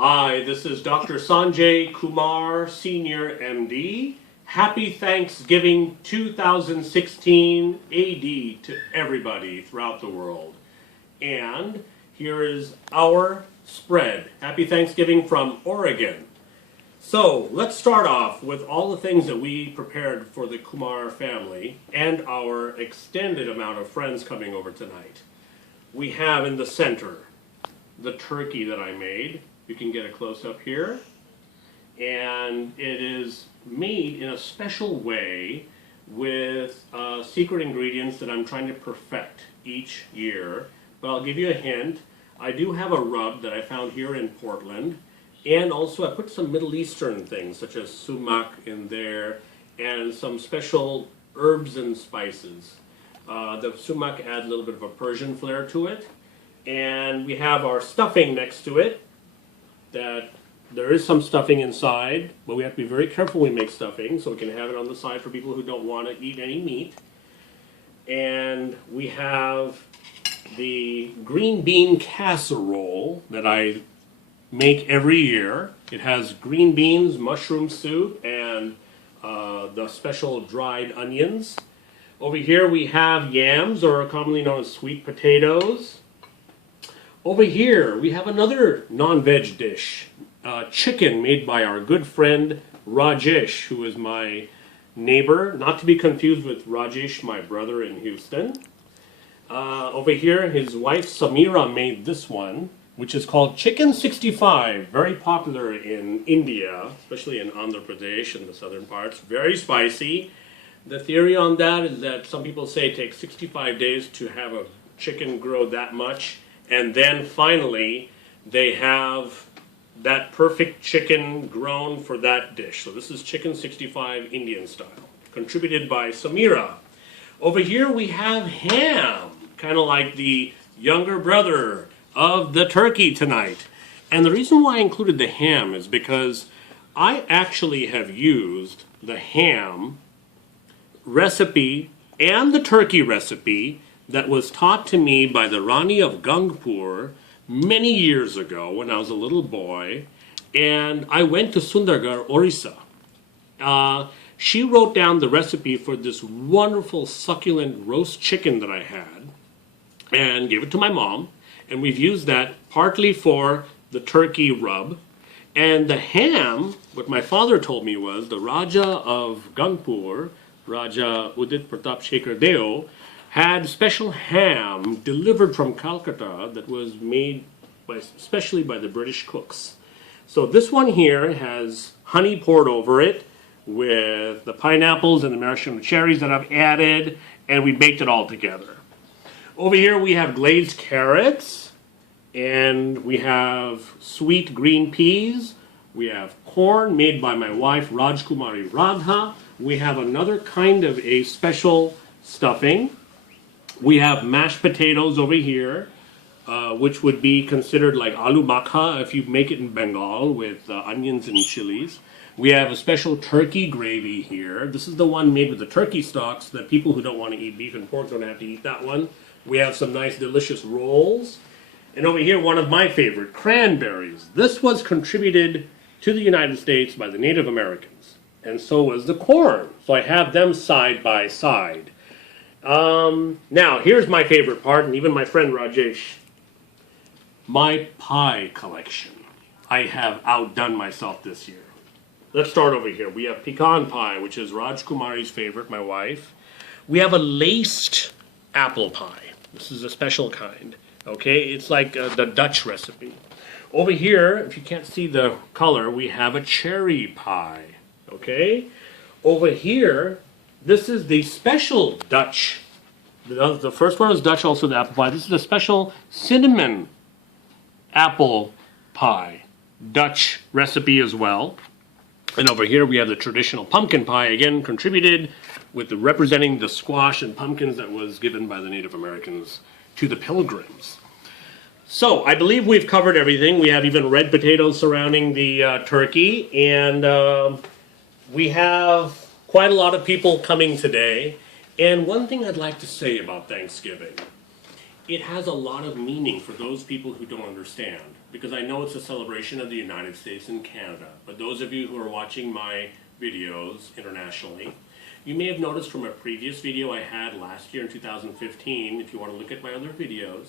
Hi, this is Dr. Sanjay Kumar, Senior MD. Happy Thanksgiving 2016 AD to everybody throughout the world. And here is our spread. Happy Thanksgiving from Oregon. So let's start off with all the things that we prepared for the Kumar family and our extended amount of friends coming over tonight. We have in the center the turkey that I made. You can get a close-up here. And it is made in a special way with secret ingredients that I'm trying to perfect each year. But I'll give you a hint. I do have a rub that I found here in Portland. And also I put some Middle Eastern things such as sumac in there and some special herbs and spices. The sumac adds a little bit of a Persian flair to it. And we have our stuffing next to it. That there is some stuffing inside, but we have to be very careful when we make stuffing, so we can have it on the side for people who don't want to eat any meat. And we have the green bean casserole that I make every year. It has green beans, mushroom soup, and the special dried onions. Over here we have yams, or commonly known as sweet potatoes. Over here, we have another non-veg dish, chicken made by our good friend Rajesh, who is my neighbor, not to be confused with Rajesh, my brother in Houston. Over here, his wife Samira made this one, which is called Chicken 65, very popular in India, especially in Andhra Pradesh and the southern parts, very spicy. The theory on that is that some people say it takes 65 days to have a chicken grow that much. And then finally, they have that perfect chicken grown for that dish. So this is Chicken 65 Indian style, contributed by Samira. Over here we have ham, kind of like the younger brother of the turkey tonight. And the reason why I included the ham is because I actually have used the ham recipe and the turkey recipe that was taught to me by the Rani of Gangpur many years ago when I was a little boy, and I went to Sundargarh, Orissa. She wrote down the recipe for this wonderful succulent roast chicken that I had and gave it to my mom, and we've used that partly for the turkey rub. And the ham, what my father told me was the Raja of Gangpur, Raja Udit Pratap Shekhar Deo, had special ham delivered from Calcutta that was made especially by the British cooks. So this one here has honey poured over it with the pineapples and the maraschino cherries that I've added, and we baked it all together. Over here we have glazed carrots, and we have sweet green peas. We have corn made by my wife Rajkumari Radha. We have another kind of a special stuffing. We have mashed potatoes over here, which would be considered like aloo makha if you make it in Bengal with onions and chilies. We have a special turkey gravy here. This is the one made with the turkey stock, so that people who don't want to eat beef and pork don't have to eat that one. We have some nice delicious rolls. And over here, one of my favorite, cranberries. This was contributed to the United States by the Native Americans. And so was the corn. So I have them side by side. Now, here's my favorite part, and even my friend Rajesh. My pie collection. I have outdone myself this year. Let's start over here. We have pecan pie, which is Rajkumari's favorite, my wife. We have a laced apple pie. This is a special kind. Okay, it's like the Dutch recipe. Over here, if you can't see the color, we have a cherry pie. Okay, over here, this is the special Dutch. The first one was Dutch, also the apple pie. This is a special cinnamon apple pie, Dutch recipe as well. And over here we have the traditional pumpkin pie, again contributed with representing the squash and pumpkins that was given by the Native Americans to the Pilgrims. So I believe we've covered everything. We have even red potatoes surrounding the turkey, and we have quite a lot of people coming today. And one thing I'd like to say about Thanksgiving, it has a lot of meaning for those people who don't understand. because I know it's a celebration of the United States and Canada. But those of you who are watching my videos internationally, you may have noticed from a previous video I had last year in 2015, if you want to look at my other videos,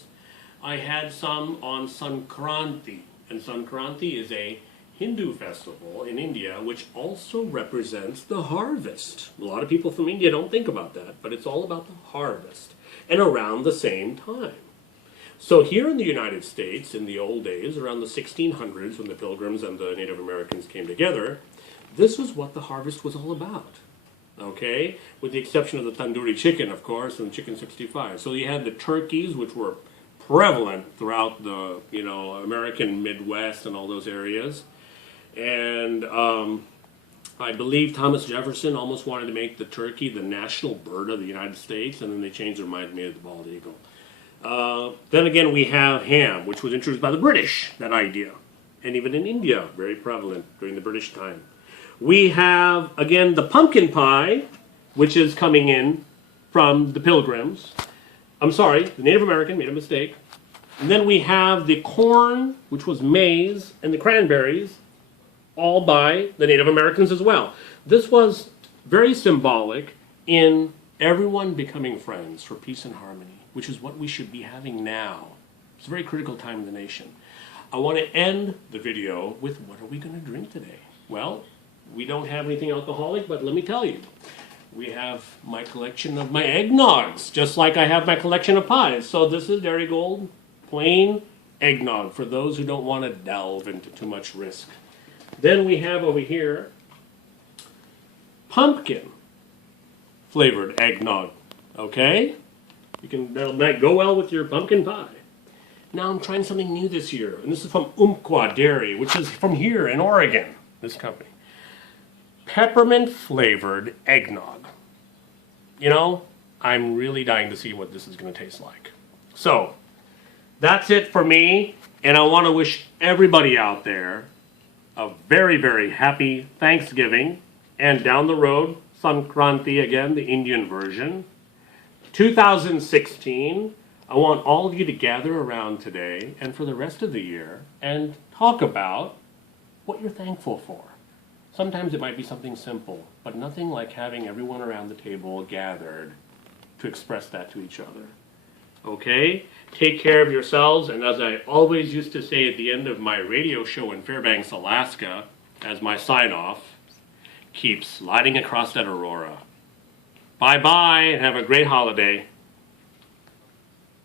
I had some on Sankranti. And Sankranti is a Hindu festival in India which also represents the harvest. A lot of people from India don't think about that, but it's all about the harvest. And around the same time. So here in the United States, in the old days, around the 1600s, when the Pilgrims and the Native Americans came together, this was what the harvest was all about. Okay? With the exception of the tandoori chicken, of course, and chicken 65. So you had the turkeys, which were prevalent throughout the, American Midwest and all those areas. And I believe Thomas Jefferson almost wanted to make the turkey the national bird of the United States, and then they changed their mind and made it the bald eagle. Then again, we have ham, which was introduced by the British, that idea. And even in India, very prevalent during the British time. We have, again, the pumpkin pie, which is coming in from the Pilgrims. I'm sorry, the Native American made a mistake. And then we have the corn, which was maize, and the cranberries, all by the Native Americans as well. This was very symbolic in everyone becoming friends for peace and harmony, which is what we should be having now. It's a very critical time in the nation. I want to end the video with what are we going to drink today? Well, we don't have anything alcoholic, but let me tell you. We have my collection of my eggnogs, just like I have my collection of pies. So this is Dairy Gold plain eggnog for those who don't want to delve into too much risk. Then we have over here pumpkin flavored eggnog. Okay? That'll might go well with your pumpkin pie. Now I'm trying something new this year, and this is from Umpqua Dairy, which is from here in Oregon, this company. Peppermint flavored eggnog. I'm really dying to see what this is going to taste like. So, that's it for me, and I want to wish everybody out there a very, very happy Thanksgiving, and down the road, Sankranti again, the Indian version. 2016, I want all of you to gather around today and for the rest of the year and talk about what you're thankful for. Sometimes it might be something simple, but nothing like having everyone around the table gathered to express that to each other. Okay? Take care of yourselves, and as I always used to say at the end of my radio show in Fairbanks, Alaska, as my sign-off, keep sliding across that aurora. Bye-bye, and have a great holiday.